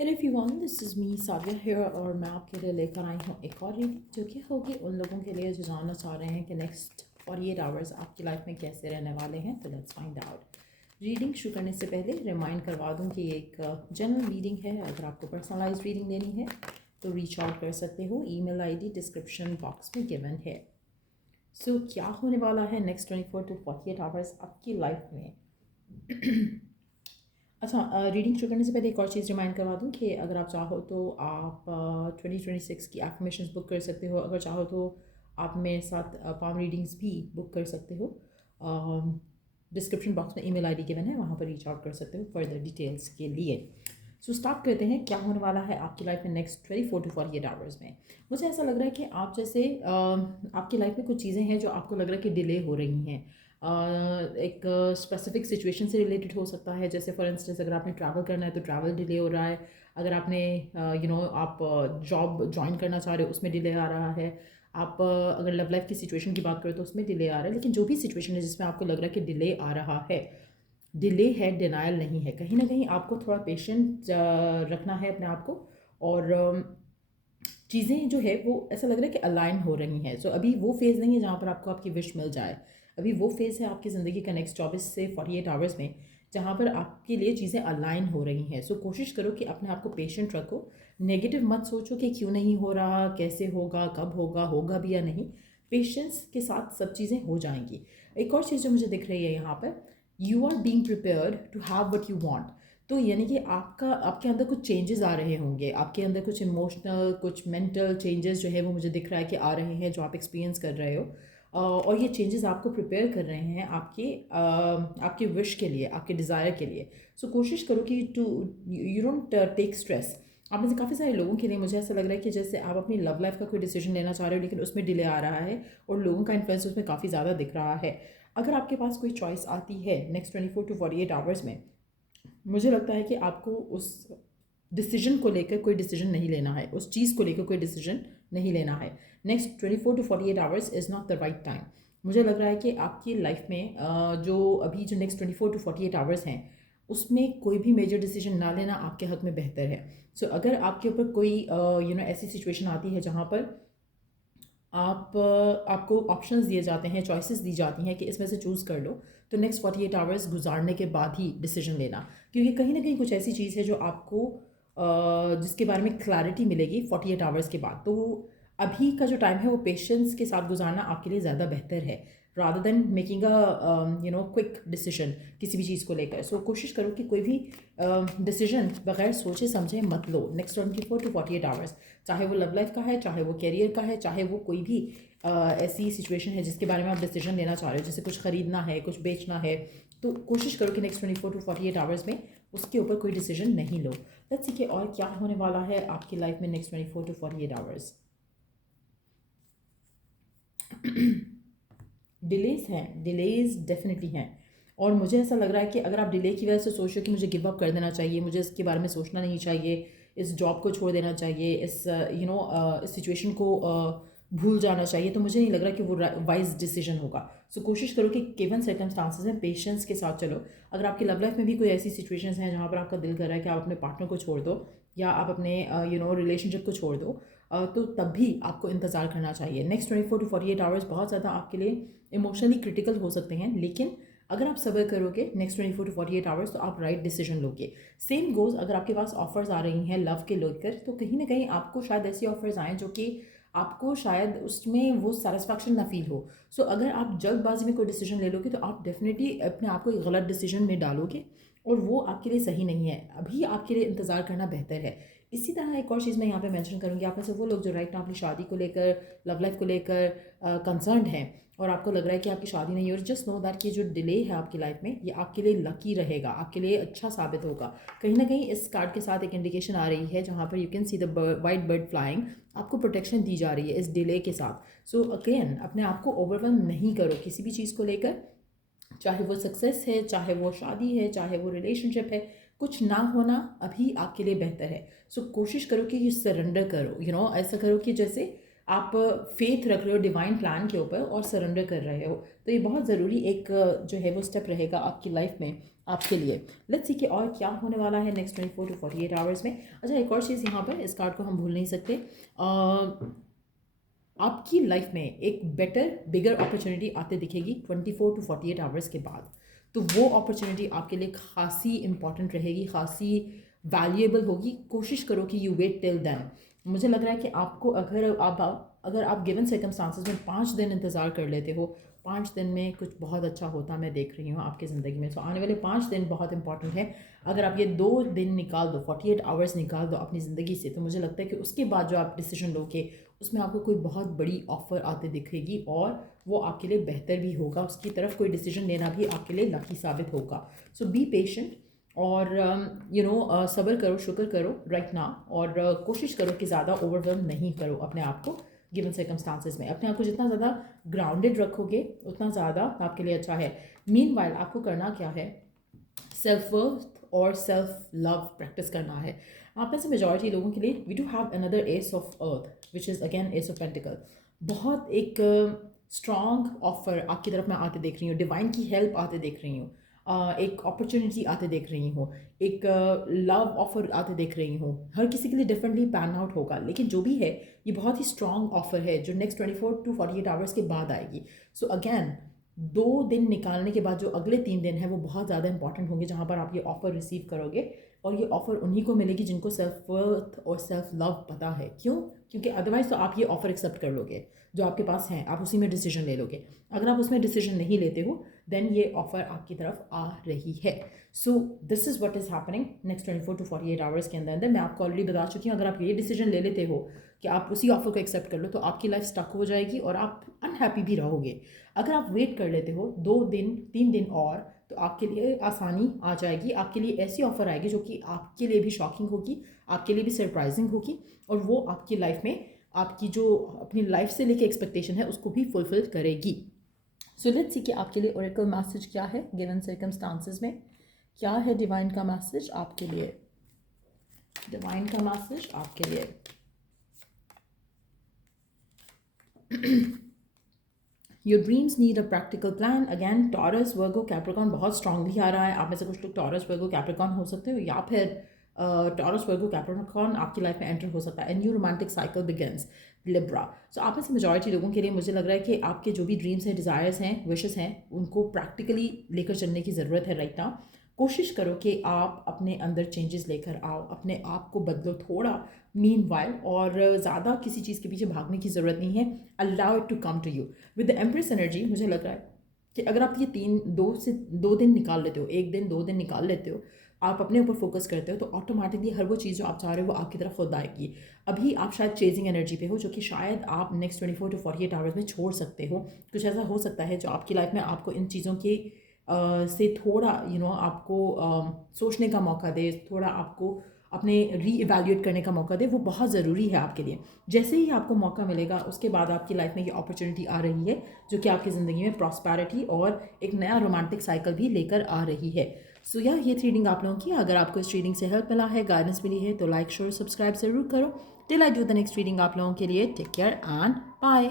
Hello everyone, this is me Sadia here और मैं आपके लिए लेकर आई हूँ एक और रीडिंग जो कि होगी उन लोगों के लिए जो जानना चाह रहे हैं कि नेक्स्ट 48 आवर्स आपकी लाइफ में कैसे रहने वाले हैं। तो लेट्स फाइंड आउट। रीडिंग शुरू करने से पहले रिमाइंड करवा दूँ कि ये एक जनरल रीडिंग है। अगर आपको पर्सनलाइज रीडिंग लेनी है तो रीच आउट कर सकते हो। ईमेल आईडी डिस्क्रिप्शन बॉक्स में गिवन है। सो क्या होने वाला है नेक्स्ट 24 टू 48 आवर्स आपकी लाइफ में। अच्छा, रीडिंग शुरू करने से पहले एक और चीज़ रिमाइंड करवा दूँ कि अगर आप चाहो तो आप 2026 की एफर्मेशंस बुक कर सकते हो। अगर चाहो तो आप मेरे साथ पाम रीडिंग्स भी बुक कर सकते हो। डिस्क्रिप्शन बॉक्स में ईमेल आईडी गिवन है, वहाँ पर रीच आउट कर सकते हो फर्दर डिटेल्स के लिए। सो स्टार्ट करते हैं क्या होने वाला है आपकी लाइफ में नेक्स्ट 24 टू 48 आवर्स में। मुझे ऐसा लग रहा है कि आप जैसे आपकी लाइफ में कुछ चीज़ें हैं जो आपको लग रहा है कि डिले हो रही हैं। एक स्पेसिफिक सिचुएशन से रिलेटेड हो सकता है। जैसे फॉर इंस्टेंस अगर आपने ट्रैवल करना है तो ट्रैवल डिले हो रहा है। अगर आपने आप जॉब ज्वाइन करना चाह रहे हो उसमें डिले आ रहा है। आप अगर लव लाइफ की सिचुएशन की बात करो तो उसमें डिले आ रहा है। लेकिन जो भी सिचुएशन है जिसमें आपको लग रहा है कि डिले आ रहा है, डिले है, डिनायल नहीं है। कहीं ना कहीं आपको थोड़ा पेशेंट रखना है अपने आप को। और चीज़ें जो है वो ऐसा लग रहा है कि अलाइन हो रही हैं। सो अभी वो फेज़ नहीं है जहाँ पर आपको आपकी विश मिल जाए। अभी वो फेज़ है आपकी ज़िंदगी का नेक्स्ट 24 से 48 आवर्स में जहाँ पर आपके लिए चीज़ें अलाइन हो रही हैं। सो कोशिश करो कि अपने आप को पेशेंट रखो। नेगेटिव मत सोचो कि क्यों नहीं हो रहा, कैसे होगा, कब होगा, होगा भी या नहीं। पेशेंस के साथ सब चीज़ें हो जाएंगी। एक और चीज़ जो मुझे दिख रही है यहाँ पर, you are being prepared to have what you want. तो यानी कि आपके अंदर कुछ चेंजेस आ रहे होंगे। आपके अंदर कुछ इमोशनल, कुछ मेंटल चेंजेस जो है वो मुझे दिख रहा है कि आ रहे हैं, जो आप एक्सपीरियंस कर रहे हो। और ये चेंजेस आपको प्रिपेयर कर रहे हैं आपके विश के लिए, आपके डिज़ायर के लिए। सो कोशिश करो कि यू डोंट टेक स्ट्रेस। आप में से काफ़ी सारे लोगों के लिए मुझे ऐसा लग रहा है कि जैसे आप अपनी लव लाइफ का कोई डिसीजन लेना चाह रहे हो लेकिन उसमें डिले आ रहा है और लोगों का इन्फ्लुएंस उसमें काफ़ी ज़्यादा दिख रहा है। अगर आपके पास कोई चॉइस आती है नेक्स्ट 24 टू 48 आवर्स में, मुझे लगता है कि आपको उस डिसीजन को लेकर कोई डिसीजन नहीं लेना है, उस चीज़ को लेकर कोई डिसीजन नहीं लेना है। Next 24 to 48 hours is not the right time. मुझे लग रहा है कि आपकी लाइफ में जो नेक्स्ट 24 टू 48 आवर्स हैं उसमें कोई भी मेजर डिसीजन ना लेना आपके हक में बेहतर है। सो अगर आपके ऊपर कोई ऐसी सिचुएशन आती है जहाँ पर आपको ऑप्शंस दिए जाते हैं, चॉइसेस दी जाती हैं कि इसमें से चूज़ कर लो, तो नेक्स्ट 48 आवर्स गुजारने के बाद ही डिसीजन लेना। क्योंकि कहीं ना कहीं कुछ ऐसी चीज़ है जो आपको जिसके बारे में क्लैरिटी मिलेगी 48 आवर्स के बाद। तो अभी का जो टाइम है वो पेशेंस के साथ गुजारना आपके लिए ज़्यादा बेहतर है, rather than making quick decision किसी भी चीज़ को लेकर। सो कोशिश करो कि कोई भी डिसीजन बगैर सोचे समझे मत लो नेक्स्ट 24 टू 48 आवर्स। चाहे वो लव लाइफ का है, चाहे वो कैरियर का है, चाहे वो कोई भी ऐसी सिचुएशन है जिसके बारे में आप डिसीजन लेना चाह रहे हो, जैसे कुछ ख़रीदना है, कुछ बेचना है। तो कोशिश करो कि नेक्स्ट 24 टू 48 आवर्स में उसके ऊपर कोई डिसीजन नहीं लो। लेट्स सी कि और क्या होने वाला है आपकी लाइफ में नेक्स्ट 24 टू 48 आवर्स। डिलेज हैं, डिलेज डेफिनेटली हैं। और मुझे ऐसा लग रहा है कि अगर आप डिले की वजह से सोच रहे हो कि मुझे गिव अप कर देना चाहिए, मुझे इसके बारे में सोचना नहीं चाहिए, इस जॉब को छोड़ देना चाहिए, इस सिचुएशन को भूल जाना चाहिए, तो मुझे नहीं लग रहा कि वो वाइज डिसीजन होगा। सो कोशिश करो कि गिवन सर्कमस्टांसेस में पेशेंस के साथ चलो। अगर आपकी लव लाइफ में भी कोई ऐसी सिचुएशंस हैं जहाँ पर आपका दिल कर रहा है कि आप अपने पार्टनर को छोड़ दो या आप अपने रिलेशनशिप को छोड़ दो, तो तब भी आपको इंतज़ार करना चाहिए। नेक्स्ट 24 टू 48 आवर्स बहुत ज़्यादा आपके लिए इमोशनली क्रिटिकल हो सकते हैं, लेकिन अगर आप सब्र करोगे नेक्स्ट 24 टू 48 आवर्स तो आप राइट डिसीजन लोगे। सेम गोज़ अगर आपके पास ऑफर्स आ रही हैं लव के लेकर, तो कहीं ना कहीं आपको शायद ऐसी ऑफर्स आएँ जो कि आपको शायद उसमें वो सेटिस्फैक्शन ना फील हो। सो अगर आप जल्दबाजी में कोई डिसीजन ले लोगे तो आप डेफिनेटली अपने आप को एक गलत डिसीजन में डालोगे और वो आपके लिए सही नहीं है। अभी आपके लिए इंतज़ार करना बेहतर है। इसी तरह एक और चीज़ मैं यहाँ पे मेंशन करूँगी, आप में से वो लोग जो राइट ना अपनी शादी को लेकर, लव लाइफ को लेकर कंसर्न्ड हैं और आपको लग रहा है कि आपकी शादी नहीं हो रही, जस्ट नो दैट कि जो डिले है आपकी लाइफ में ये आपके लिए लकी रहेगा, आपके लिए अच्छा साबित होगा। कहीं ना कहीं इस कार्ड के साथ एक इंडिकेशन आ रही है जहाँ पर you can see the white bird flying. आपको प्रोटेक्शन दी जा रही है इस डिले के साथ। सो अगेन अपने आप को ओवरवेलम नहीं करो किसी भी चीज़ को लेकर, चाहे वो सक्सेस है, चाहे वो शादी है, चाहे वो रिलेशनशिप है। कुछ ना होना अभी आपके लिए बेहतर है। सो कोशिश करो कि ये सरेंडर करो, ऐसा करो कि जैसे आप फेथ रख रहे हो डिवाइन प्लान के ऊपर और सरेंडर कर रहे हो। तो ये बहुत ज़रूरी एक जो है वो स्टेप रहेगा आपकी लाइफ में आपके लिए। लेट्स सी कि और क्या होने वाला है नेक्स्ट 24 to 48 आवर्स में। अच्छा, एक और चीज़ यहाँ पर इस कार्ड को हम भूल नहीं सकते। आपकी लाइफ में एक बेटर बिगर अपॉर्चुनिटी आते दिखेगी 24 to 48 आवर्स के बाद। तो वो अपॉर्चुनिटी आपके लिए खासी इंपॉर्टेंट रहेगी, खासी वैल्यूएबल होगी। कोशिश करो कि यू वेट टिल देन। मुझे लग रहा है कि आपको अगर आप गिवन सर्कमस्टांसिस में 5 दिन इंतज़ार कर लेते हो, 5 दिन में कुछ बहुत अच्छा होता मैं देख रही हूँ आपकी ज़िंदगी में। सो आने वाले 5 दिन बहुत इंपॉर्टेंट है। अगर आप ये 2 दिन निकाल दो, 48 आवर्स निकाल दो अपनी ज़िंदगी से, तो मुझे लगता है कि उसके बाद जो आप डिसीजन लोगे उसमें आपको कोई बहुत बड़ी ऑफ़र आते दिखेगी और वो आपके लिए बेहतर भी होगा। उसकी तरफ कोई डिसीजन लेना भी आपके लिए लकी साबित होगा। सो बी पेशेंट और सब्र करो, शुक्र करो राइट नाउ। और कोशिश करो कि ज़्यादा ओवरवेल्म नहीं करो अपने आप को गिवन सर्कमस्टांसिस में। अपने आप को जितना ज़्यादा ग्राउंडेड रखोगे उतना ज़्यादा आपके लिए अच्छा है। मीनवाइल आपको करना क्या है, सेल्फ वर्थ और सेल्फ लव प्रैक्टिस करना है। आप में से मेजॉरिटी लोगों के लिए we do have another ace of earth which is again ace of pentacle. बहुत एक स्ट्रॉन्ग ऑफर आपकी तरफ मैं आते देख रही हूँ, डिवाइन की हेल्प आते देख रही हूँ, एक अपॉर्चुनिटी आते देख रही हूँ, एक लव ऑफर आते देख रही हूँ। हर किसी के लिए डिफरेंटली पैन आउट होगा, लेकिन जो भी है ये बहुत ही स्ट्रॉन्ग ऑफर है जो नेक्स्ट 24 to 48 आवर्स के बाद आएगी। सो अगेन 2 दिन निकालने के बाद जो अगले 3 दिन है वो बहुत ज़्यादा इंपॉर्टेंट होंगे, जहाँ पर आप ये ऑफ़र रिसीव करोगे। और ये ऑफ़र उन्हीं को मिलेगी जिनको सेल्फ वर्थ और सेल्फ लव पता है। क्यों? क्योंकि अदरवाइज़ तो आप ये ऑफ़र एक्सेप्ट कर लोगे जो आपके पास हैं, आप उसी में डिसीजन ले लोगे। अगर आप उसमें डिसीजन नहीं लेते हो देन ये ऑफ़र आपकी तरफ आ रही है। So this is what is happening next 24 to 48 hours के अंदर अंदर। मैं आपको ऑलरेडी बता चुकी हूँ, अगर आप ये डिसीजन ले लेते हो कि आप उसी ऑफ़र को एक्सेप्ट कर लो तो आपकी लाइफ स्टक हो जाएगी और आप अनहैप्पी भी रहोगे। अगर आप वेट कर लेते हो 2 दिन 3 दिन और, तो आपके लिए आसानी आ जाएगी। आपके लिए ऐसी ऑफ़र आएगी जो कि आपके लिए भी शॉकिंग होगी, आपके लिए भी सरप्राइजिंग होगी, और वो आपकी लाइफ में आपकी जो अपनी लाइफ से लेके एक्सपेक्टेशन है उसको भी फुलफिल करेगी। सो लेट्स सी कि आपके लिए ओरेकल मैसेज क्या है गिवन सर्कमस्टांसेस में। क्या है डिवाइन का मैसेज आपके लिए? डिवाइन का मैसेज आपके लिए your dreams need a practical plan. Again taurus Virgo Capricorn बहुत स्ट्रांगली आ रहा है। आप में से कुछ लोग टॉरस वर्गो कैप्रिकॉन हो सकते हो, या फिर टॉरस वर्गो कैप्रिकॉन आपकी लाइफ में एंटर हो सकता है। New romantic cycle begins Libra. So आप में से मेजॉरिटी लोगों के लिए मुझे लग रहा है कि आपके जो भी ड्रीम्स हैं, डिज़ायर्स हैं, विशेस हैं, उनको प्रैक्टिकली लेकर चलने की ज़रूरत है राइट नाउ। कोशिश करो कि आप अपने अंदर चेंजेस लेकर आओ, अपने आप को बदलो थोड़ा मीनवाइल, और ज़्यादा किसी चीज़ के पीछे भागने की ज़रूरत नहीं है। Allow it to come to you with the empress energy. मुझे लग रहा है कि अगर आप ये 2 दिन निकाल लेते हो, 1 दिन 2 दिन निकाल लेते हो, आप अपने ऊपर फोकस करते हो, तो ऑटोमेटिकली हर वो चीज़ जो आप चाह रहे हो वो आपकी तरफ खुद आएगी। अभी आप शायद चेजिंग एनर्जी पे हो, जो कि शायद आप नेक्स्ट 24 to 48 आवर्स में छोड़ सकते हो। कुछ ऐसा हो सकता है जो आपकी लाइफ में आपको इन चीज़ों के से थोड़ा आपको सोचने का मौका दे, थोड़ा आपको अपने री इवैल्यूएट करने का मौका दे। वो बहुत ज़रूरी है आपके लिए। जैसे ही आपको मौका मिलेगा उसके बाद आपकी लाइफ में ये अपॉर्चुनिटी आ रही है जो कि आपकी ज़िंदगी में प्रॉस्पेरिटी और एक नया रोमांटिक साइकिल भी लेकर आ रही है। सो ये थी रीडिंग आप लोगों की। अगर आपको इस रीडिंग से हेल्प मिला है, गाइडेंस मिली है, तो लाइक शेयर सब्सक्राइब ज़रूर करो। Till I do the next reading आप लोगों के लिए टेक केयर एंड बाय।